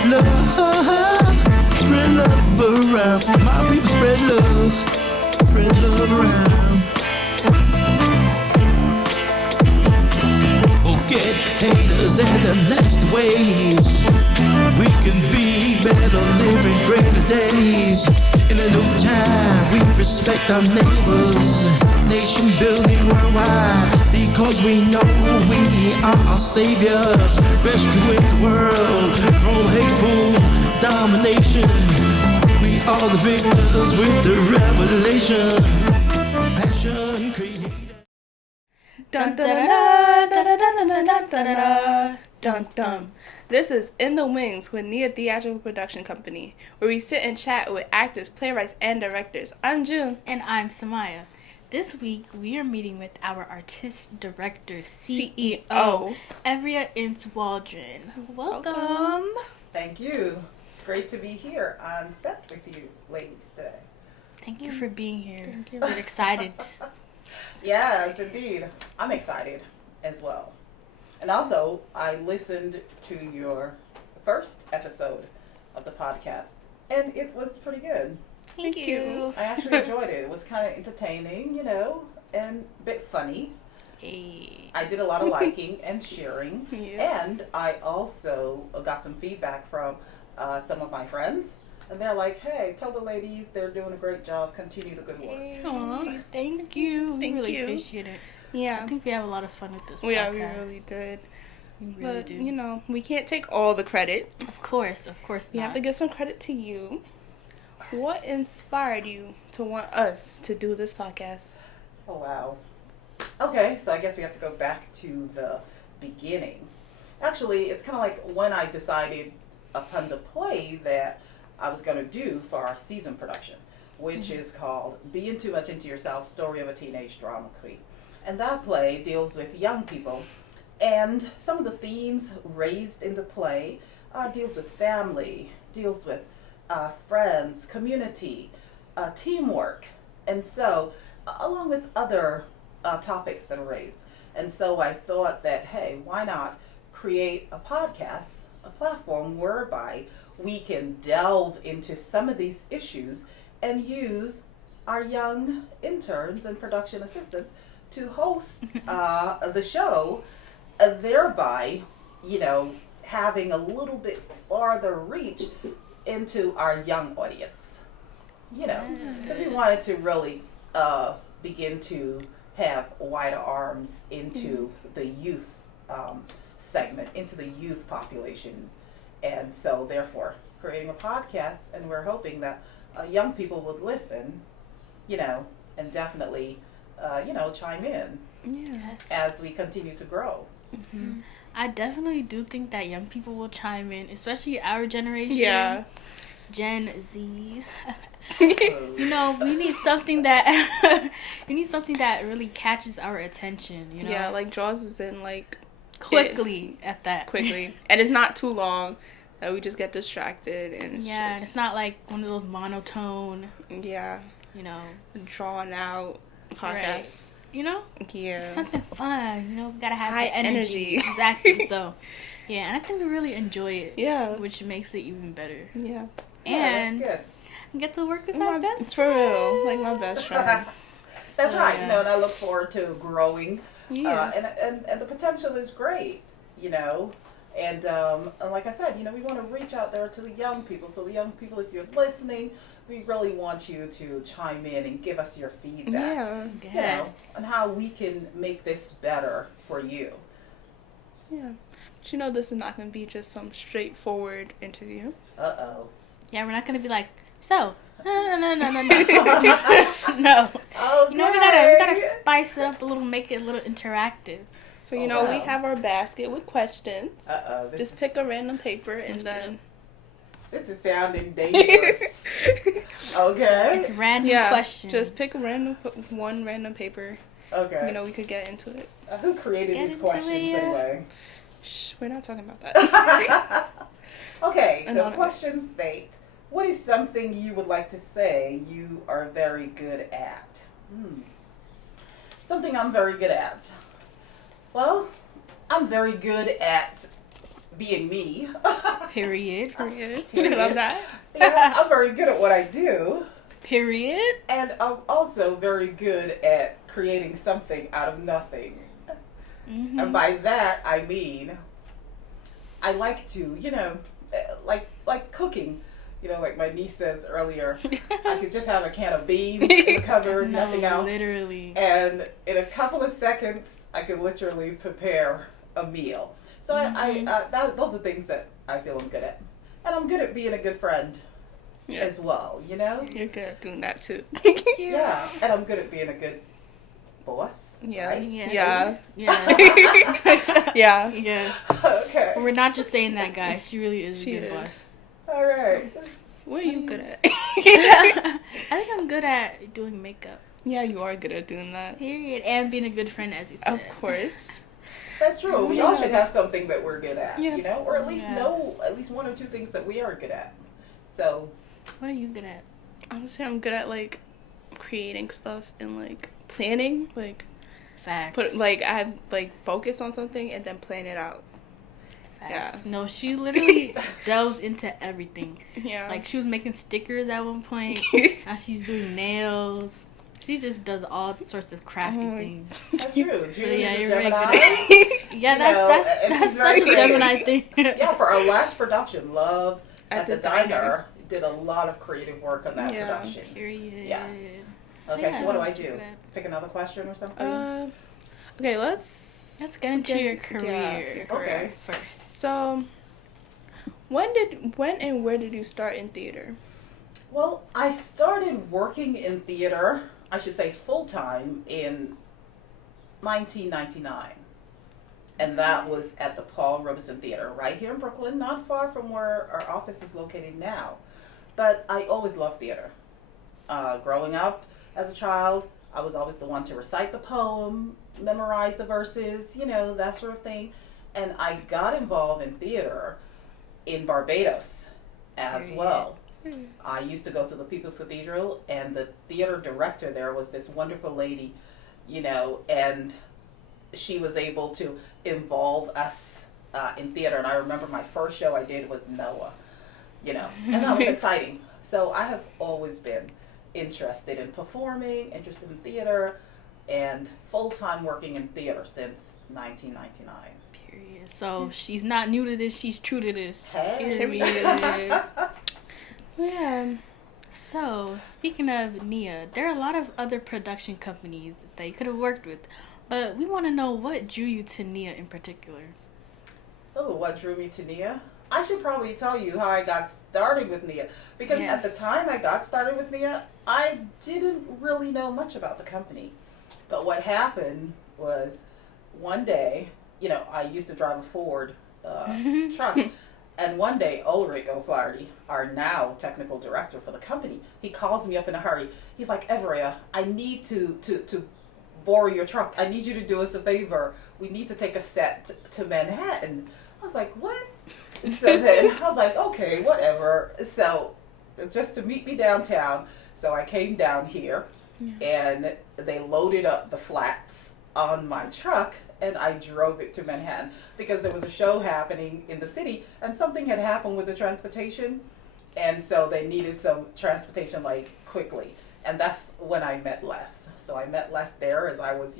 spread love. Spread love around. My people spread love. Spread love around. Forget haters and their nasty ways. We can be better, living greater days. In a new time, we respect our neighbors. Nation building worldwide, because we know we are our saviors. Rescuing the world from hateful domination. We are the victors with the revelation. Passion created. Dun dun dun dun dun dun dun dun dun dun dun. This is In the Wings with NIA Theatrical Production Company, where we sit and chat with actors, playwrights, and directors. I'm June. And I'm Samaiyah. This week, we are meeting with our artist director, CEO, Evria Waldron. Welcome. Thank you. It's great to be here on set with you ladies today. Thank you for being here. We're excited. Yes, indeed. I'm excited as well. And also, I listened to your first episode of the podcast, and it was pretty good. Thank you. I actually enjoyed it. It was kind of entertaining, you know, and a bit funny. Hey. I did a lot of liking and sharing, Yeah. and I also got some feedback from some of my friends. And they're like, hey, tell the ladies they're doing a great job. Continue the good work. Aww, thank you. We really appreciate it. Yeah. I think we have a lot of fun with this podcast. Yeah, we really did. We really But, do. you know, we can't take all the credit. Of course We have to give some credit to you. What inspired you to want us to do this podcast? Oh, wow. Okay, so I guess we have to go back to the beginning. Actually, it's kind of like when I decided upon the play that I was going to do for our season production, which is called Being Too Much Into Yourself, Story of a Teenage Drama Queen. And that play deals with young people. And some of the themes raised in the play deals with family, deals with friends, community, teamwork. And so, along with other topics that are raised. And so I thought that, hey, why not create a podcast, a platform whereby we can delve into some of these issues and use our young interns and production assistants to host the show, thereby, you know, having a little bit farther reach into our young audience. You know, because we wanted to really begin to have wider arms into the youth segment, into the youth population. And so, therefore, creating a podcast, and we're hoping that young people would listen, you know, and definitely, you know, chime in as we continue to grow. Mm-hmm. I definitely do think that young people will chime in, especially our generation. Yeah. Gen Z. You know, we need something that really catches our attention, you know. Yeah, like draws us in like quickly at that. Quickly. And it's not too long that we just get distracted and and it's not like one of those monotone, you know, drawn out podcasts. Right. You know? Yeah. It's something fun, you know, we gotta have high the energy. Exactly. So yeah, and I think we really enjoy it. Yeah. Which makes it even better. Yeah. And that's good. I get to work with my best It's for real. Like my best friend. That's So, right, yeah. you know, and I look forward to growing. Yeah. And the potential is great, you know. And like I said, you know, we want to reach out there to the young people. So the young people, if you're listening, we really want you to chime in and give us your feedback. Yeah. You know, on how we can make this better for you. Yeah. But you know, this is not going to be just some straightforward interview. Uh-oh. Yeah, we're not gonna be like, so no. No. Okay. You know, we gotta spice it up a little, make it a little interactive. So, you know, we have our basket with questions. Uh-oh. Just pick a random paper and then... This is sounding dangerous. Okay. It's random questions. Just pick one random paper. Okay. You know, we could get into it. Who created these questions anyway? Shh, we're not talking about that. Okay, so the Anonymous. question states, what is something you would like to say you are very good at? Something I'm very good at. Well, I'm very good at being me. Period. Period. I love that. Yeah, I'm very good at what I do. Period. And I'm also very good at creating something out of nothing. Mm-hmm. And by that, I mean, I like to, like cooking. Like my niece says earlier, I could just have a can of beans in the cupboard, nothing else. Literally. And in a couple of seconds, I could literally prepare a meal. So those are things that I feel I'm good at. And I'm good at being a good friend as well, You're good at doing that too. Yeah, and I'm good at being a good boss. Yeah. Right? Yeah. Yeah. Yeah. Yeah. Okay. We're not just saying that, guys. She really is a good boss. All right. What are you good at? I think I'm good at doing makeup. Yeah, you are good at doing that. Period. And being a good friend, as you said. Of course. That's true. We all should have something that we're good at, Yeah. or at least know at least one or two things that we are good at. So, What are you good at? I would say I'm good at like creating stuff and like planning, like Facts. I focus on something and then plan it out. Facts. Yeah. No, she literally delves into everything. Yeah. Like, she was making stickers at one point. Now she's doing nails. She just does all sorts of crafty things. that's true. June Yeah, is a you're very Gemini. good Yeah, and that's she's very such a Gemini creative. thing. Yeah, for our last production, Love At at the the Diner, did a lot of creative work on that Yeah. production. Period. Yes. So, Okay, yeah, so what do I that's do? good. Pick another question or something? Okay, let's get into your Yeah, career your career. Okay. first. So, when and where did you start in theater? Well, I started working in theater, I should say full-time, in 1999. And that was at the Paul Robeson Theater, right here in Brooklyn, not far from where our office is located now. But I always loved theater. Growing up as a child, I was always the one to recite the poem, memorize the verses, that sort of thing. And I got involved in theater in Barbados as well. I used to go to the People's Cathedral, and the theater director there was this wonderful lady, and she was able to involve us in theater. And I remember my first show I did was Noah, and that was exciting. So I have always been interested in performing, interested in theater, and full-time working in theater since 1999. Period. So she's not new to this, she's true to this. Hey. Period. Yeah. So, speaking of NIA, there are a lot of other production companies that you could have worked with, but we want to know what drew you to NIA in particular. Oh, what drew me to NIA? I should probably tell you how I got started with NIA. Because Yes. at the time I got started with NIA, I didn't really know much about the company. But what happened was one day, I used to drive a Ford truck. And one day, Ulric O'Flaherty, our now technical director for the company, he calls me up in a hurry. He's like, Evria, I need to borrow your truck. I need you to do us a favor. We need to take a set to Manhattan. I was like, what? So then I was like, okay, whatever. So just to meet me downtown. So I came down here and they loaded up the flats on my truck and I drove it to Manhattan because there was a show happening in the city and something had happened with the transportation. And so they needed some transportation quickly. And that's when I met Les. So I met Les there as I was,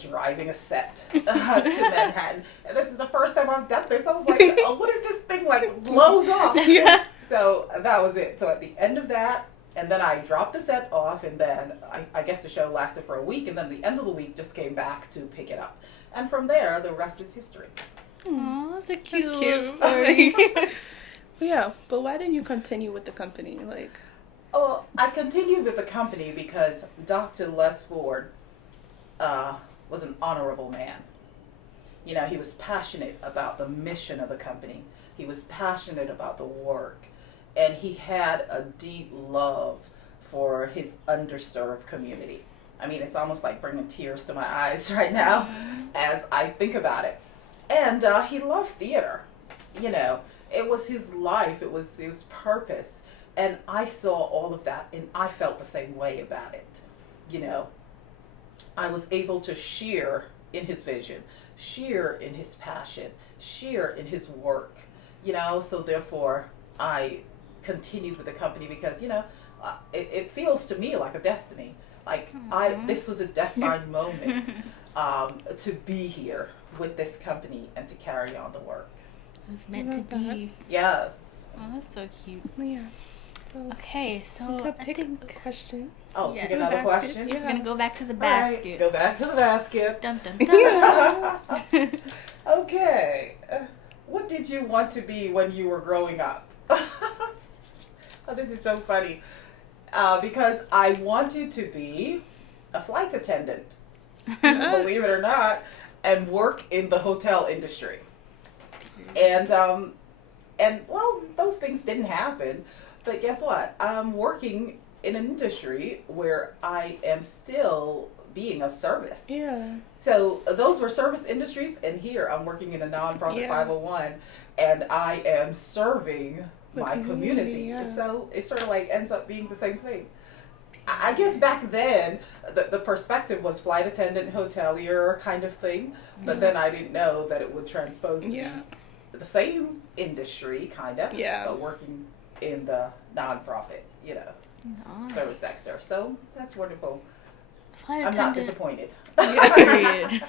driving a set to Manhattan. And this is the first time I've done this. I was like, oh, what if this thing blows off? Yeah. So that was it. So at the end of that, and then I dropped the set off, and then I guess the show lasted for a week, and then the end of the week just came back to pick it up. And from there, the rest is history. Aw, that's a cute, That's little cute. story. Yeah, but why didn't you continue with the company? Well, I continued with the company because Dr. Les Ford was an honorable man. He was passionate about the mission of the company. He was passionate about the work. And he had a deep love for his underserved community. I mean, it's almost like bringing tears to my eyes right now as I think about it. And he loved theater. It was his life. It was his purpose. And I saw all of that, and I felt the same way about it. I was able to share in his vision, share in his passion, share in his work. so therefore I continued with the company because, it feels to me like a destiny. Like this was a destined moment to be here with this company and to carry on the work. It was meant to be. Yes. Oh, that's so cute. Yeah. Okay, so I think a question. Oh, Yeah. pick another question? we're gonna go back to the All right, basket. go back to the basket. Dun, dun, dun. Okay. What did you want to be when you were growing up? Oh, this is so funny. Because I wanted to be a flight attendant, believe it or not, and work in the hotel industry. And well, those things didn't happen. But guess what? I'm working in an industry where I am still being of service. Yeah. So those were service industries, and here I'm working in a nonprofit 501, and I am serving my community. Yeah. So it sort of like ends up being the same thing. I guess back then the perspective was flight attendant, hotelier kind of thing, but then I didn't know that it would transpose to be the same industry, kind of, but working in the nonprofit, service sector. So that's wonderful. I'm not disappointed. Period.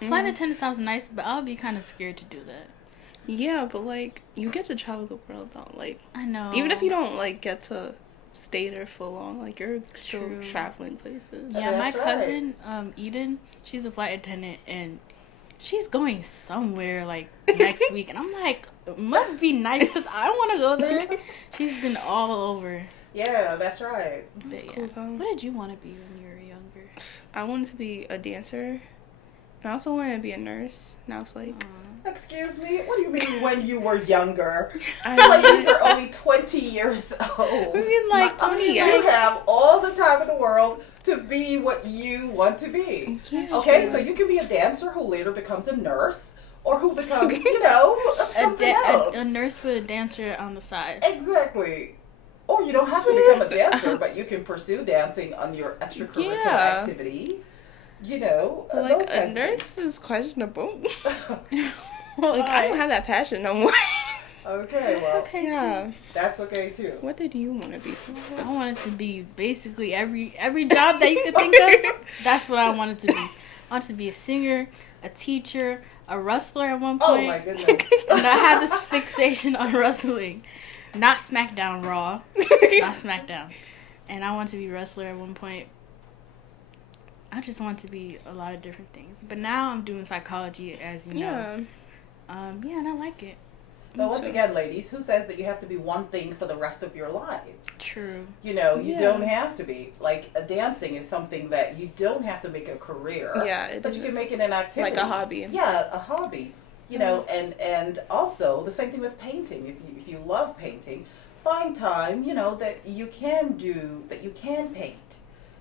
Flight attendant sounds nice, but I would be kind of scared to do that. Yeah, but like you get to travel the world though. Like I know. even if you don't like get to stay there for long, like you're still traveling places. Yeah, my cousin Eden, she's a flight attendant and she's going somewhere like next week, and I'm like, it must be nice because I want to go there. She's been all over. Yeah, that's right. That's cool though. What did you want to be when you were younger? I wanted to be a dancer, and I also wanted to be a nurse. And I was like, Excuse me? What do you mean when you were younger? Ladies are only 20 years old. I mean, like, 20 You have all the time in the world to be what you want to be. Okay, so you can be a dancer who later becomes a nurse, or who becomes, something else. A nurse with a dancer on the side. Exactly. Or you don't have to become a dancer, but you can pursue dancing on your extracurricular activity. like those a kinds nurse is questionable. of things. Like I don't have that passion no more. Okay, That's well, okay too. that's okay too. What did you want to be? I wanted to be basically every job that you could think of. That's what I wanted to be. I wanted to be a singer, a teacher, a wrestler at one point. Oh my goodness. And I had this fixation on wrestling. Not SmackDown Raw. Not SmackDown. And I wanted to be a wrestler at one point. I just wanted to be a lot of different things. But now I'm doing psychology, as you know. And I like it. But once again, ladies, who says that you have to be one thing for the rest of your lives? True. You don't have to be. Like, dancing is something that you don't have to make a career. Yeah. But you can make it an activity. Like a hobby. Yeah, a hobby. And also the same thing with painting. If you love painting, find time, that you can paint.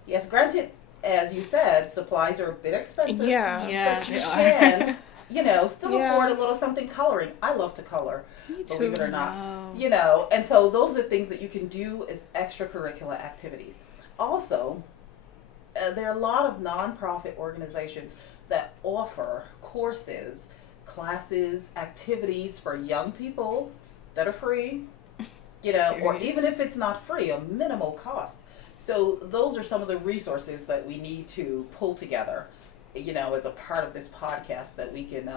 Yes, granted, as you said, supplies are a bit expensive. Yeah, But you they can, still afford a little something coloring. I love to color, Me too. believe it or not. And so those are things that you can do as extracurricular activities. Also, there are a lot of nonprofit organizations that offer courses, classes, activities for young people that are free, or even if it's not free, a minimal cost. So those are some of the resources that we need to pull together, as a part of this podcast that we can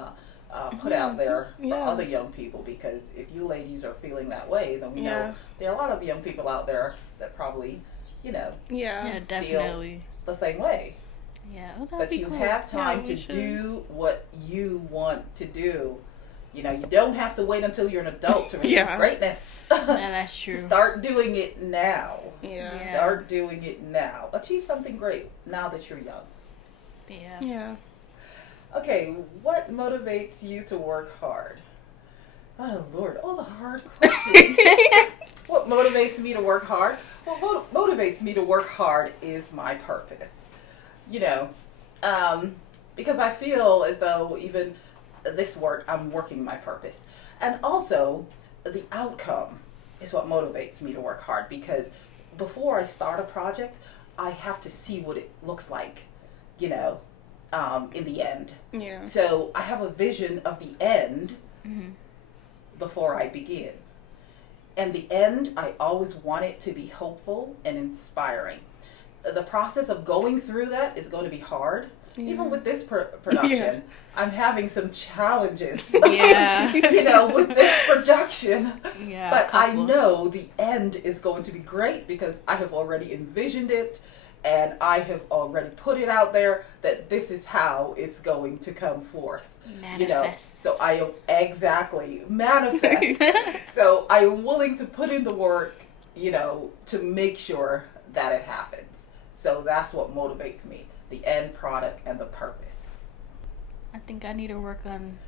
put out there for other young people. Because if you ladies are feeling that way, then we know there are a lot of young people out there that probably, definitely feel the same way. Yeah, well, But you have time to do what you want to do. You don't have to wait until you're an adult to achieve greatness. Yeah, that's true. Start doing it now. Yeah. Start doing it now. Achieve something great now that you're young. Yeah. Okay, what motivates you to work hard? Oh, Lord, all the hard questions. What motivates me to work hard? Well, what motivates me to work hard is my purpose. Because I feel as though even this work, I'm working my purpose. And also, the outcome is what motivates me to work hard, because before I start a project, I have to see what it looks like, in the end. Yeah. So I have a vision of the end, before I begin. And the end, I always want it to be hopeful and inspiring. The process of going through that is going to be hard. Even with this production, I'm having some challenges. Yeah. With this production. Yeah. But I know the end is going to be great because I have already envisioned it and I have already put it out there that this is how it's going to come forth. Manifest. So I am exactly manifest. So I am willing to put in the work, to make sure that it happens. So that's what motivates me. The end product and the purpose. I think I need to work on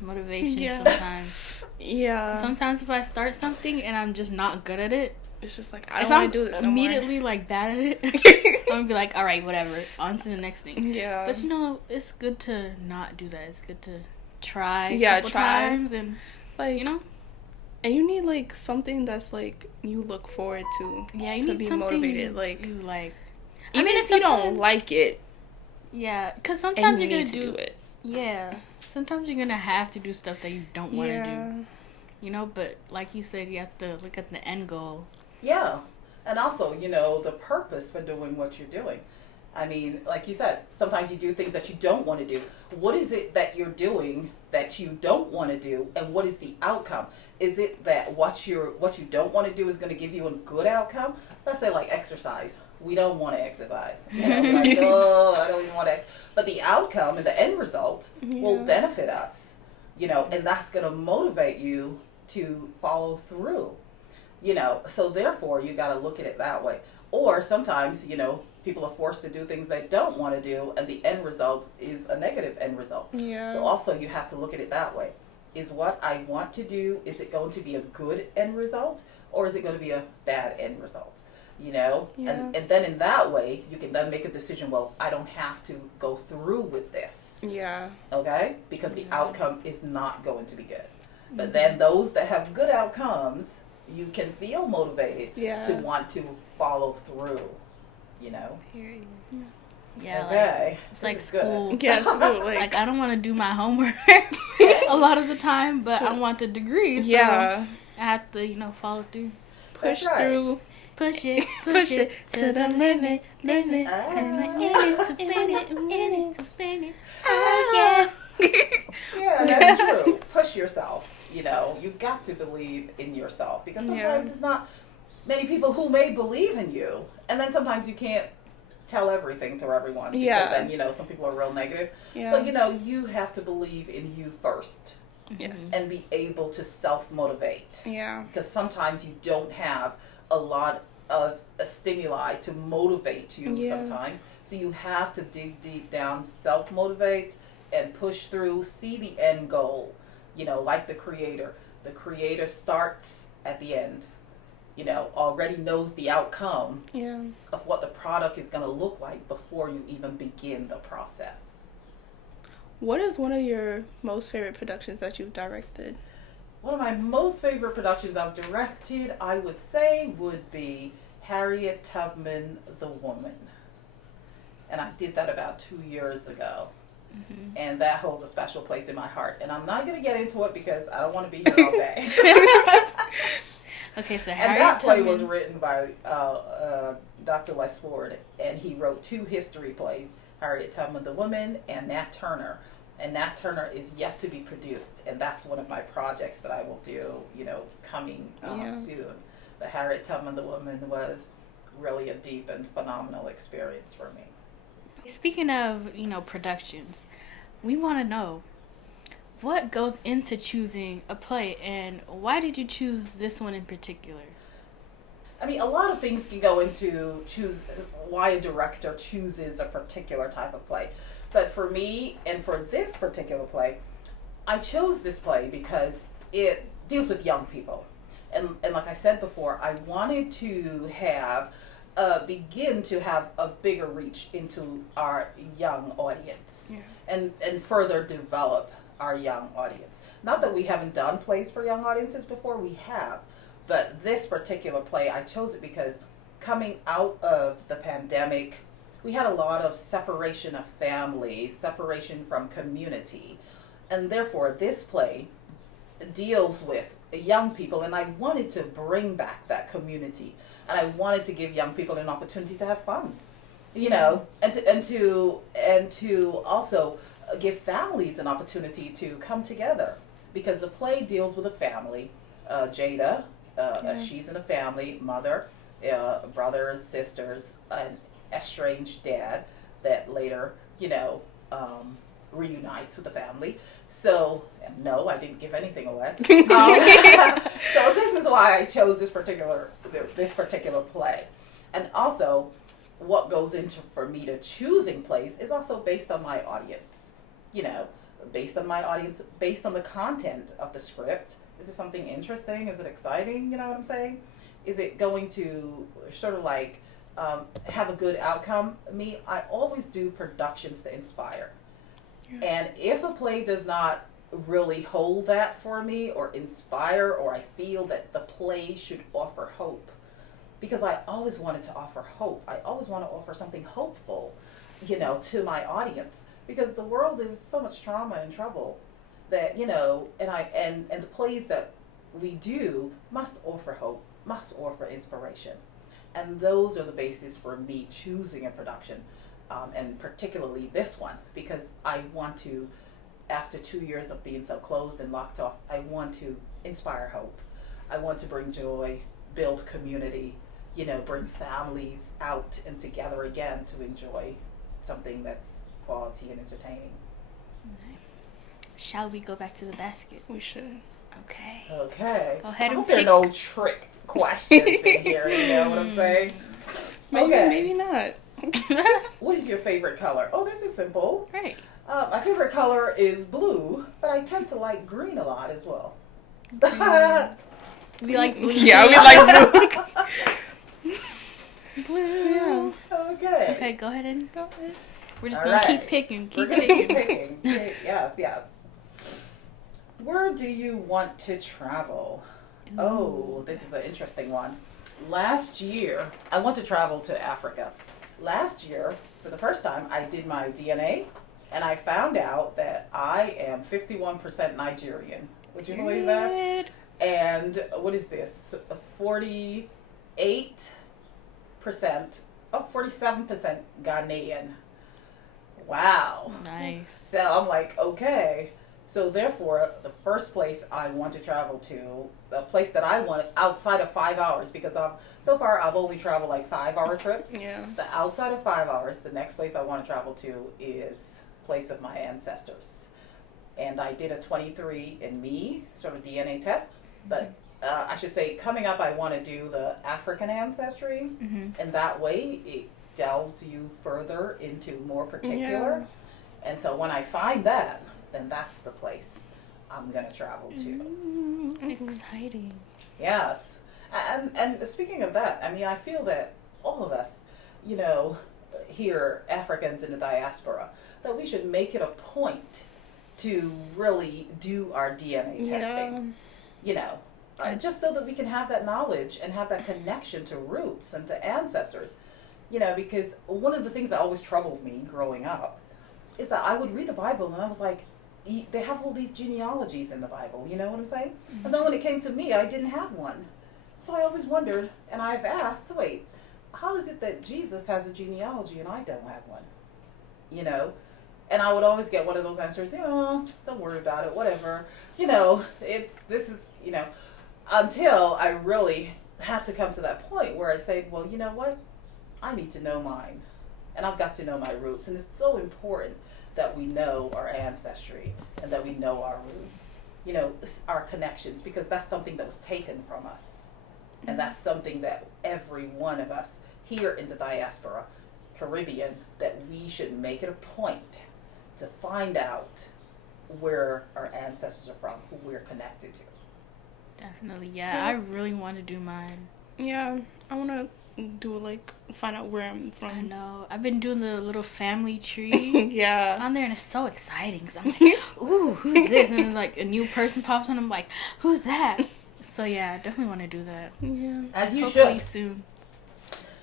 motivation Yeah. sometimes. Yeah. Sometimes if I start something and I'm just not good at it, It's just like, I if don't I'm want to do this no more. immediately like bad at it, I'm gonna be like, all right, whatever, on to the next thing. Yeah. But it's good to not do that. It's good to try a Yeah, couple try. times and like, and you need like something that's like you look forward to. yeah, you to need be something motivated. Like, you like. even if you don't like it, yeah, because and sometimes you you're need gonna to do it. Yeah, sometimes you're gonna have to do stuff that you don't want to Yeah. do. But like you said, you have to look at the end goal. Yeah. And also, the purpose for doing what you're doing. I mean, like you said, sometimes you do things that you don't want to do. What is it that you're doing that you don't want to do, and what is the outcome? Is it that what you don't want to do is going to give you a good outcome? Let's say like exercise. We don't want to exercise. We're like, oh, I don't even want to. But the outcome and the end result will benefit us. And that's going to motivate you to follow through. So therefore you got to look at it that way. Or sometimes, people are forced to do things they don't want to do, and the end result is a negative end result. Yeah. So also you have to look at it that way. Is what I want to do, is it going to be a good end result, or is it going to be a bad end result? Yeah. And then in that way, you can then make a decision, well, I don't have to go through with this. Yeah. Okay? Because the outcome is not going to be good. But then those that have good outcomes, you can feel motivated Yeah. to want to follow through, Period. Yeah, Okay. it's This like is good. school. Yes. Like I don't want to do my homework a lot of the time, but I want the degree. So Yeah. I have to, follow through. Push That's right. through. Push it to the limit. And I'm in it to win it, I'm in it to win it. Oh, yeah. Yeah, that's true. Push yourself. You got to believe in yourself, because sometimes Yeah. it's not many people who may believe in you, and then sometimes you can't tell everything to everyone, because Yeah. then some people are real negative. Yeah. So you have to believe in you first Yes. and be able to self-motivate, Yeah. because sometimes you don't have a lot of a stimuli to motivate you. Yeah. Sometimes, so you have to dig deep down, self-motivate, and push through, see the end goal. Like the creator starts at the end, already knows the outcome Yeah. of what the product is going to look like before you even begin the process. What is one of your most favorite productions that you've directed? One of my most favorite productions I've directed, I would say, would be Harriet Tubman, The Woman. And I did that about 2 years ago. And that holds a special place in my heart. And I'm not going to get into it because I don't want to be here all day. Okay, so And Harriet that play Tubman. was written by Dr. Les Ford, and he wrote 2 history plays, Harriet Tubman, The Woman, and Nat Turner. And Nat Turner is yet to be produced, and that's one of my projects that I will do, coming soon. But Harriet Tubman, The Woman was really a deep and phenomenal experience for me. Speaking of, productions, we want to know what goes into choosing a play, and why did you choose this one in particular? I mean, a lot of things can go into why a director chooses a particular type of play. But for me, and for this particular play, I chose this play because it deals with young people. And like I said before, I wanted to begin to have a bigger reach into our young audience, and further develop our young audience. Not that we haven't done plays for young audiences before, we have. But this particular play, I chose it because coming out of the pandemic, we had a lot of separation of family, separation from community. And therefore, this play deals with young people, and I wanted to bring back that community, and I wanted to give young people an opportunity to have fun, you know, and to also give families an opportunity to come together, because the play deals with a family. Jada, she's in a family, mother, brothers, sisters, an estranged dad that later, you know, reunites with the family. So, no, I didn't give anything away. So this is why I chose this particular play. And also, what goes into for me to choosing plays is also based on my audience. You know, based on my audience, based on the content of the script. Is it something interesting? Is it exciting? You know what I'm saying? Is it going to sort of like have a good outcome? I always do productions to inspire. Yeah. And if a play does not really hold that for me or inspire, or I feel that the play should offer hope, because I always wanted to offer hope. I always want to offer something hopeful, you know, to my audience, because the world is so much trauma and trouble that, you know, and the plays that we do must offer hope, must offer inspiration. And those are the basis for me choosing a production, and particularly this one, because I want to, after 2 years of being so closed and locked off, I want to inspire hope. I want to bring joy, build community, you know, bring families out and together again to enjoy something that's quality and entertaining. Okay. Shall we go back to the basket? We should. Okay. Okay. Go ahead I and hope there are no trick questions in here, you know what I'm saying? Maybe not. What is your favorite color? Oh, this is simple. Right. My favorite color is blue, but I tend to like green a lot as well. We like blue. Yeah, we like blue. Blue. Yeah. Okay. Okay, go ahead and go ahead. We're just All gonna right. keep picking. We're Keep gonna picking. keep picking. Yes, yes. Where do you want to travel? Oh, this is an interesting one. Last year, I want to travel to Africa. Last year, for the first time, I did my DNA, and I found out that I am 51% Nigerian. Would you believe that? Good. And what is this? 47% Ghanaian. Wow. Nice. So I'm like, okay. So therefore, the first place I want to travel to, the place that I want outside of 5 hours, because so far I've only traveled like 5-hour trips. Yeah. The outside of 5 hours, the next place I want to travel to is place of my ancestors. And I did a 23andMe sort of DNA test, but I should say coming up I want to do the African ancestry, and that way it delves you further into more particular. Yeah. And so when I find that, then that's the place I'm going to travel to. Exciting. Yes. And speaking of that, I mean, I feel that all of us, you know, here, Africans in the diaspora, that we should make it a point to really do our DNA testing. You know, just so that we can have that knowledge and have that connection to roots and to ancestors. You know, because one of the things that always troubled me growing up is that I would read the Bible and I was like, they have all these genealogies in the Bible, you know what I'm saying? And then when it came to me, I didn't have one. So I always wondered, and I've asked, wait, how is it that Jesus has a genealogy and I don't have one? You know? And I would always get one of those answers, don't worry about it, whatever. You know, until I really had to come to that point where I said, well, you know what? I need to know mine. And I've got to know my roots. And it's so important that we know our ancestry and that we know our roots, you know, our connections, because that's something that was taken from us. And that's something that every one of us here in the diaspora, Caribbean, that we should make it a point to find out where our ancestors are from, who we're connected to. Definitely, yeah. I really want to do mine. Yeah, I want to find out where I'm from. I know. I've been doing the little family tree. Yeah. On there, and it's so exciting. Cause I'm like, ooh, who's this? And then like a new person pops on. I'm like, who's that? So yeah, I definitely want to do that. Yeah. As you Hopefully should. soon.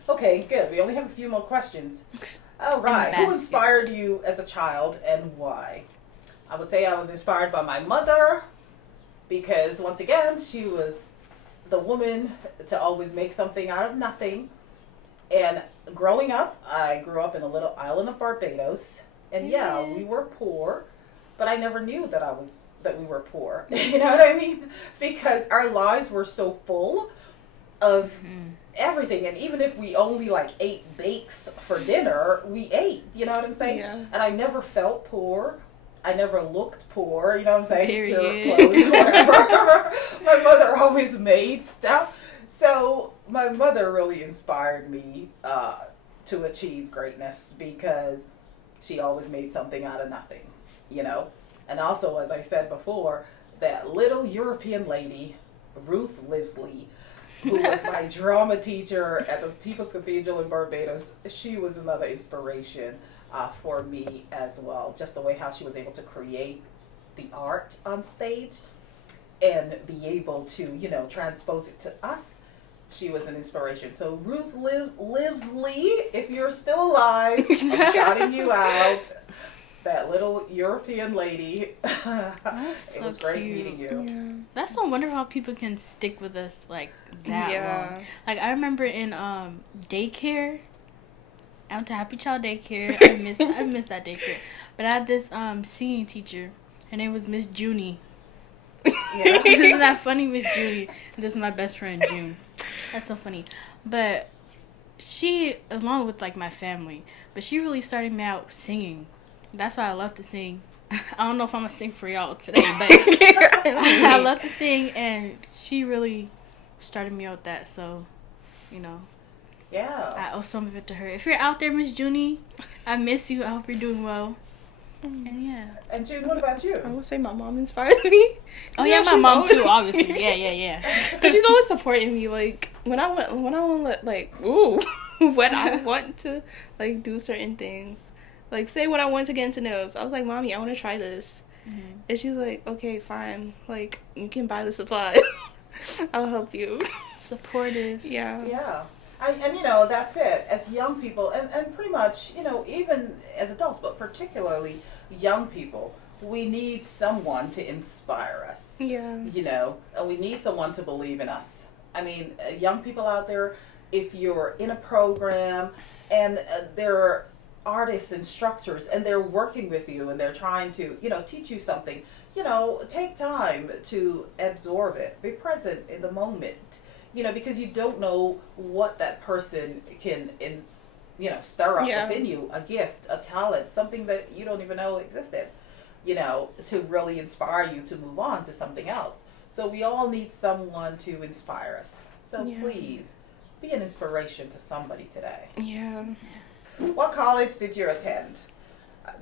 Okay, good. We only have a few more questions. All right. Who inspired you as a child and why? I would say I was inspired by my mother because once again, she was the woman to always make something out of nothing. And growing up, I grew up in a little island of Barbados, and yeah, we were poor, but I never knew that we were poor. You know what I mean? Because our lives were so full of everything, and even if we only like ate bakes for dinner, we ate. You know what I'm saying? Yeah. And I never felt poor. I never looked poor. You know what I'm saying? Period. To clothes, whatever. My mother always made stuff, so my mother really inspired me to achieve greatness because she always made something out of nothing. You know, and also, as I said before, that little European lady, Ruth Livesley, who was my drama teacher at the People's Cathedral in Barbados, she was another inspiration for me as well. Just the way how she was able to create the art on stage and be able to, you know, transpose it to us. She was an inspiration. So Ruth Livesley, if you're still alive, I'm shouting you out. That little European lady. It was great meeting you. Yeah. That's so wonderful how people can stick with us like that long. Like I remember in daycare. I went to Happy Child Daycare. I miss that daycare. But I had this singing teacher. Her name was Miss Junie. Yeah. Isn't that funny, Miss Junie? This is my best friend June. That's so funny. But she, along with like my family, but she really started me out singing. That's why I love to sing. I don't know if I'm going to sing for y'all today, but I love to sing, and she really started me out with that, so, you know. Yeah. I owe some of it to her. If you're out there, Miss Junie, I miss you. I hope you're doing well. And yeah. And June, what about you? I would say my mom inspires me. Oh yeah, my she's mom always- too, obviously. Yeah. Because she's always supporting me. Like when I want when I want to like do certain things. Like say when I wanted to get into nails, I was like, "Mommy, I want to try this," and she's like, "Okay, fine. Like you can buy the supplies. I'll help you." Supportive. Yeah. Yeah. And you know, that's it. As young people, and pretty much, you know, even as adults, but particularly young people, we need someone to inspire us. Yeah. You know, and we need someone to believe in us. I mean, young people out there, if you're in a program and there are artists, instructors, and they're working with you and they're trying to, you know, teach you something, you know, take time to absorb it. Be present in the moment. You know, because you don't know what that person can, stir up within you, a gift, a talent, something that you don't even know existed, you know, to really inspire you to move on to something else. So we all need someone to inspire us. So please, be an inspiration to somebody today. Yeah. What college did you attend?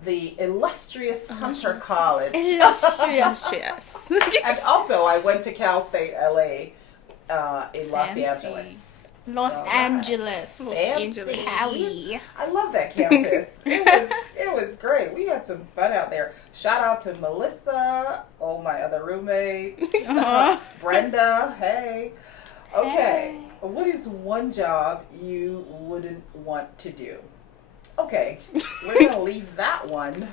The illustrious Hunter College. Illustrious. And also, I went to Cal State LA. In Los Fancy. Angeles. Los Angeles. Fancy. Howie. I love that campus. It was great. We had some fun out there. Shout out to Melissa, all my other roommates, Brenda. Hey. Okay. Hey. What is one job you wouldn't want to do? Okay, we're gonna leave that one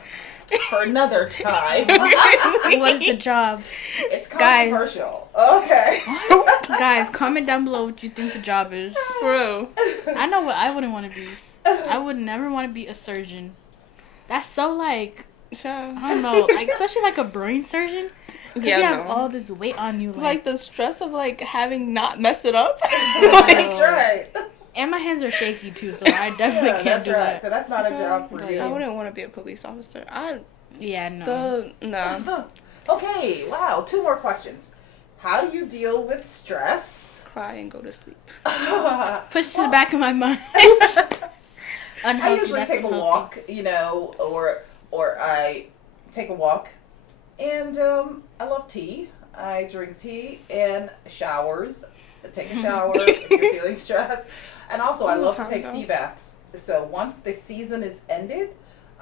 for another time. What is the job? It's Guys. controversial. Okay. Guys, comment down below what you think the job is. Bro. I know what I wouldn't want to be. I would never want to be a surgeon. That's so like, I don't know, like especially like a brain surgeon. Because you have all this weight on you. Like the stress of like having not messed it up. That's right. And my hands are shaky too, so I definitely can't that's do right. that. So that's not a job for you. I wouldn't want to be a police officer. No. No. Okay, wow. 2 more questions. How do you deal with stress? Cry and go to sleep. Push to the back of my mind. I usually take a walk, you know, or I take a walk, and I love tea. I drink tea and showers. Take a shower if you're feeling stressed. And also, I love to take sea baths. So once the season is ended,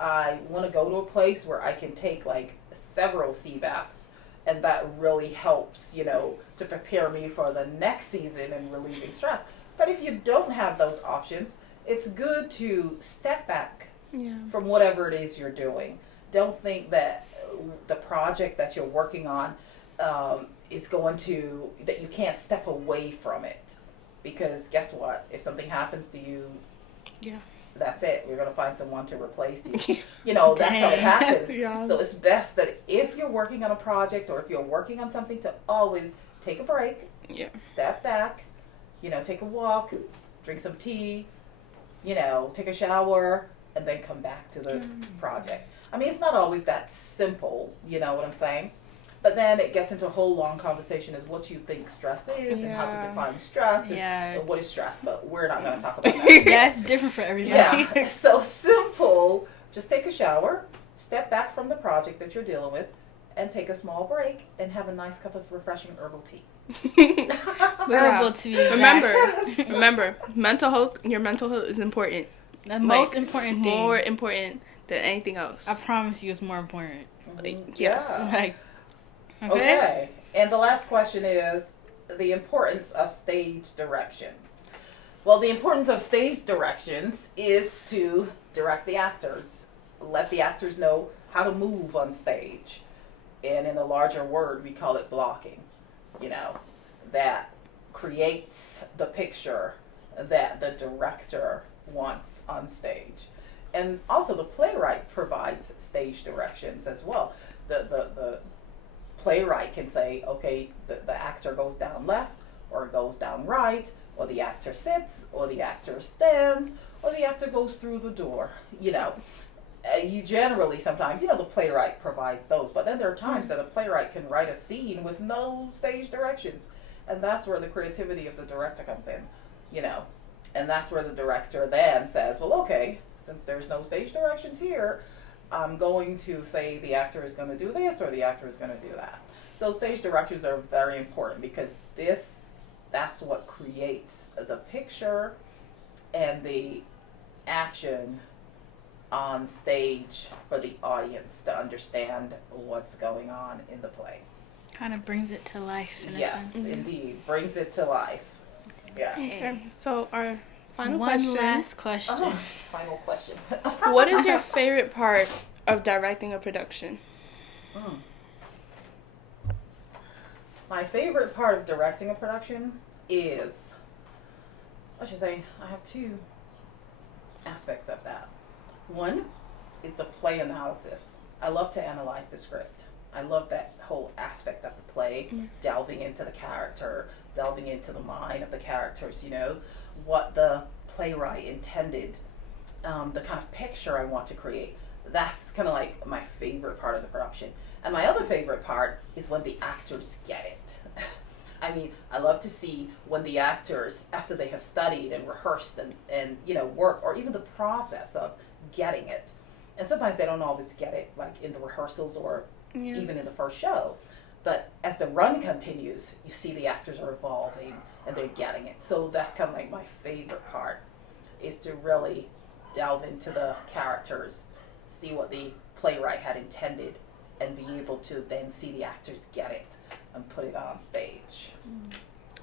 I want to go to a place where I can take like several sea baths. And that really helps, you know, to prepare me for the next season and relieving stress. But if you don't have those options, it's good to step back from whatever it is you're doing. Don't think that the project that you're working on is going to, that you can't step away from it. Because guess what? If something happens to you, Yeah. that's it. We're going to find someone to replace you. You know, that's how it happens. Yeah. So it's best that if you're working on a project or if you're working on something, to always take a break, Yeah. step back, you know, take a walk, drink some tea, you know, take a shower, and then come back to the project. I mean, it's not always that simple, you know what I'm saying? But then it gets into a whole long conversation as what you think stress is and how to Yeah. define stress and, Yeah. and what is stress, but we're not going to talk about that. Yeah, it's different for everybody. Yeah, so simple. Just take a shower, step back from the project that you're dealing with, and take a small break and have a nice cup of refreshing herbal tea. Herbal to be exact. Remember, mental health. Your mental health is important. The most Like, important thing. More important than anything else. I promise you, it's more important. Like, Yeah. yes. Like, Okay. And the last question is the importance of stage directions. Well, the importance of stage directions is to direct the actors, let the actors know how to move on stage. And in a larger word, we call it blocking, you know, that creates the picture that the director wants on stage. And also the playwright provides stage directions as well. The playwright can say, okay, the actor goes down left or goes down right, or the actor sits, or the actor stands, or the actor goes through the door, you know. You generally sometimes, you know, the playwright provides those, but then there are times that a playwright can write a scene with no stage directions, and that's where the creativity of the director comes in, you know. And that's where the director then says, well, okay, since there's no stage directions here, I'm going to say the actor is going to do this or the actor is going to do that. So stage directions are very important because that's what creates the picture and the action on stage for the audience to understand what's going on in the play. kind of brings it to life in a Yes, sense. indeed. Brings it to life. Yeah. Okay, so our final One question. last question. Oh, final question. What is your favorite part of directing a production? My favorite part of directing a production is, I should say, I have two aspects of that. One is the play analysis. I love to analyze the script. I love that whole aspect of the play, delving into the character, delving into the mind of the characters, you know, what the playwright intended, the kind of picture I want to create. That's kind of like my favorite part of the production. And my other favorite part is when the actors get it. I mean, I love to see when the actors, after they have studied and rehearsed and you know, work, or even the process of getting it. And sometimes they don't always get it, like in the rehearsals or even in the first show. But as the run continues, you see the actors are evolving and they're getting it. So that's kind of like my favorite part, is to really delve into the characters, see what the playwright had intended, and be able to then see the actors get it and put it on stage.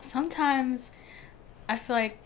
Sometimes I feel like,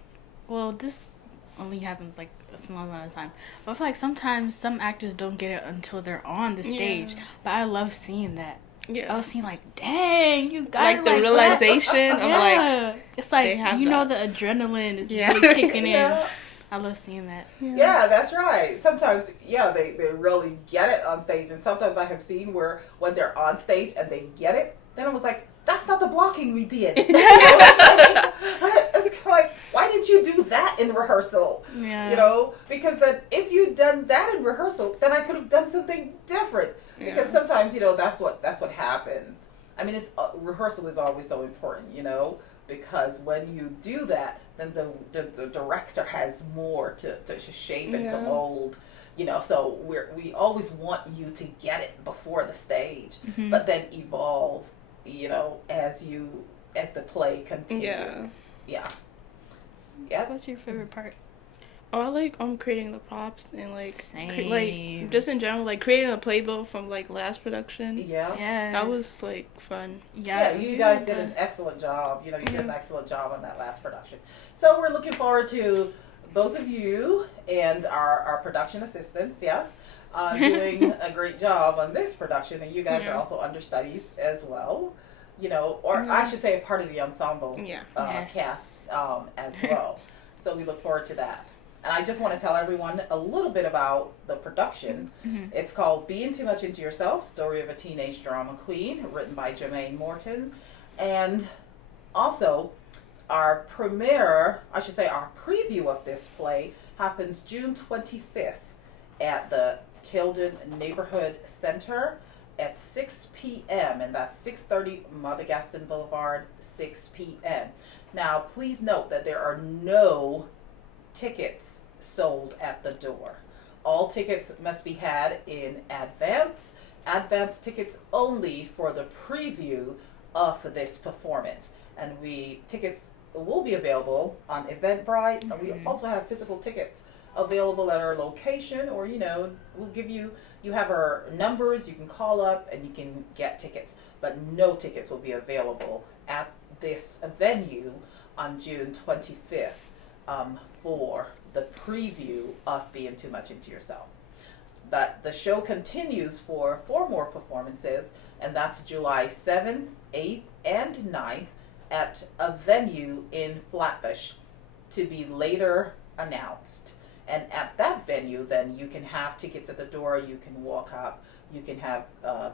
well, this only happens like a small amount of time, but I feel like sometimes some actors don't get it until they're on the stage. But I love seeing that. Yeah. I was seeing like, dang, you got Like it the like realization that. of Yeah. It's like, they have you know, that. the adrenaline is Yeah. really kicking Yeah. in. I love seeing that. Yeah, that's right. Sometimes, yeah, they really get it on stage. And sometimes I have seen where when they're on stage and they get it, then I was like, that's not the blocking we did. You know what I'm saying? It's kind of like, why didn't you do that in rehearsal? Yeah. You know, because then if you'd done that in rehearsal, then I could have done something different. Because sometimes, you know, that's what happens. I mean, it's rehearsal is always so important, you know, because when you do that, then the director has more to shape and to mold, you know. So we always want you to get it before the stage, but then evolve, you know, as the play continues. Yeah. What's your favorite part? Oh, I like creating the props and like Same. like just in general, like creating a playbill from like last production. Yeah. Yeah. That was like fun. Yeah, you guys did an excellent job. You know, you did an excellent job on that last production. So we're looking forward to both of you and our production assistants, yes, doing a great job on this production. And you guys are also understudies as well. or I should say a part of the ensemble Yeah. cast as well. So we look forward to that. And I just want to tell everyone a little bit about the production. It's called Being Too Much Into Yourself, Story of a Teenage Drama Queen, written by Jermaine Morton. And also, our premiere, I should say our preview of this play happens June 25th at the Tilden Neighborhood Center at 6 p.m. and that's 630 Mother Gaston Boulevard, 6 p.m. Now, please note that there are no tickets sold at the door. All tickets must be had in advance. Advance tickets only for the preview of this performance. And tickets will be available on Eventbrite. And we also have physical tickets available at our location, or we'll give you have our numbers, you can call up and you can get tickets, but no tickets will be available at this venue on June 25th for the preview of Being Too Much Into Yourself. But the show continues for 4 more performances, and that's July 7th, 8th, and 9th at a venue in Flatbush, to be later announced. And at that venue, then you can have tickets at the door, you can walk up, you can have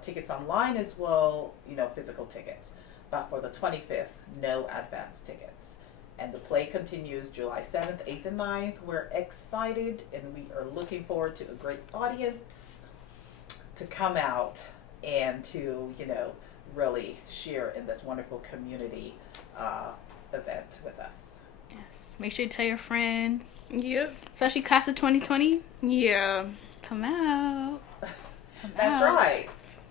tickets online as well, physical tickets. But for the 25th, no advance tickets. And the play continues July 7th, 8th, and 9th. We're excited and we are looking forward to a great audience to come out and to, really share in this wonderful community event with us. Make sure you tell your friends. Yep. Especially class of 2020. Yeah. Come out. That's right.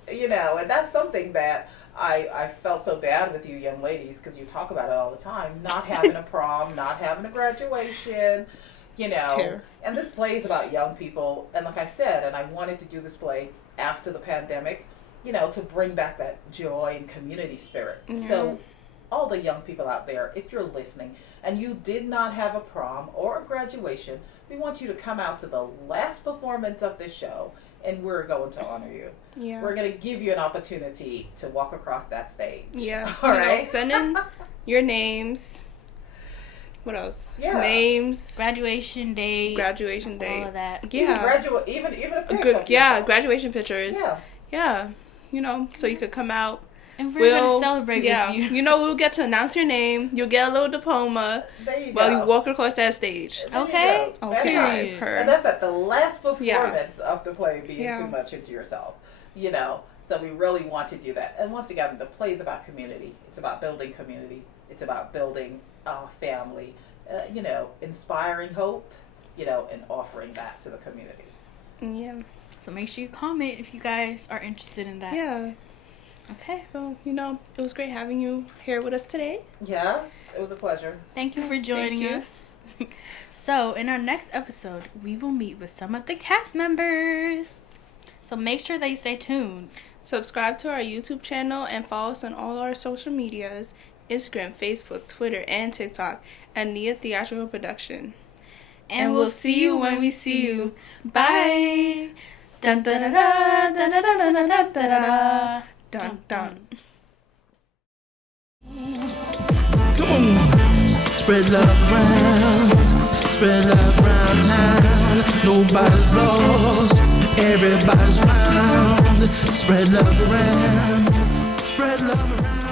And that's something that I felt so bad with you young ladies, because you talk about it all the time. Not having a prom, not having a graduation, Tear. And this play is about young people. And like I said, and I wanted to do this play after the pandemic, to bring back that joy and community spirit. Yeah. So all the young people out there, if you're listening and you did not have a prom or a graduation, we want you to come out to the last performance of this show, and we're going to honor you. Yeah. We're going to give you an opportunity to walk across that stage. Yeah. All right. Send in your names. What else? Yeah. Names. Graduation date. Graduation date. All of that. Yeah. Even a pic Good. of Yeah. yourself. Graduation pictures. Yeah. Yeah. So you could come out. And we're going to celebrate with you. We'll get to announce your name. You'll get a little diploma There you while go. you walk across that stage. There you Okay. go. That's Okay. right. Her. And that's at the last performance of the play, Being Yeah. Too Much Into Yourself. So we really want to do that. And once again, the play is about community. It's about building community. It's about building family, inspiring hope, and offering that to the community. Yeah. So make sure you comment if you guys are interested in that. Yeah. Okay. So, it was great having you here with us today. Yes, it was a pleasure. Thank you for joining you. us. So, in our next episode, we will meet with some of the cast members. So, make sure that you stay tuned. Subscribe to our YouTube channel and follow us on all our social medias, Instagram, Facebook, Twitter, and TikTok at NIA Theatrical Production. And we'll see you when we see you. Bye! Dun dun dun dun dun dun dun dun dun dun dun dun. Come on, spread love around town. Nobody's lost, everybody's found. Spread love around, spread love around.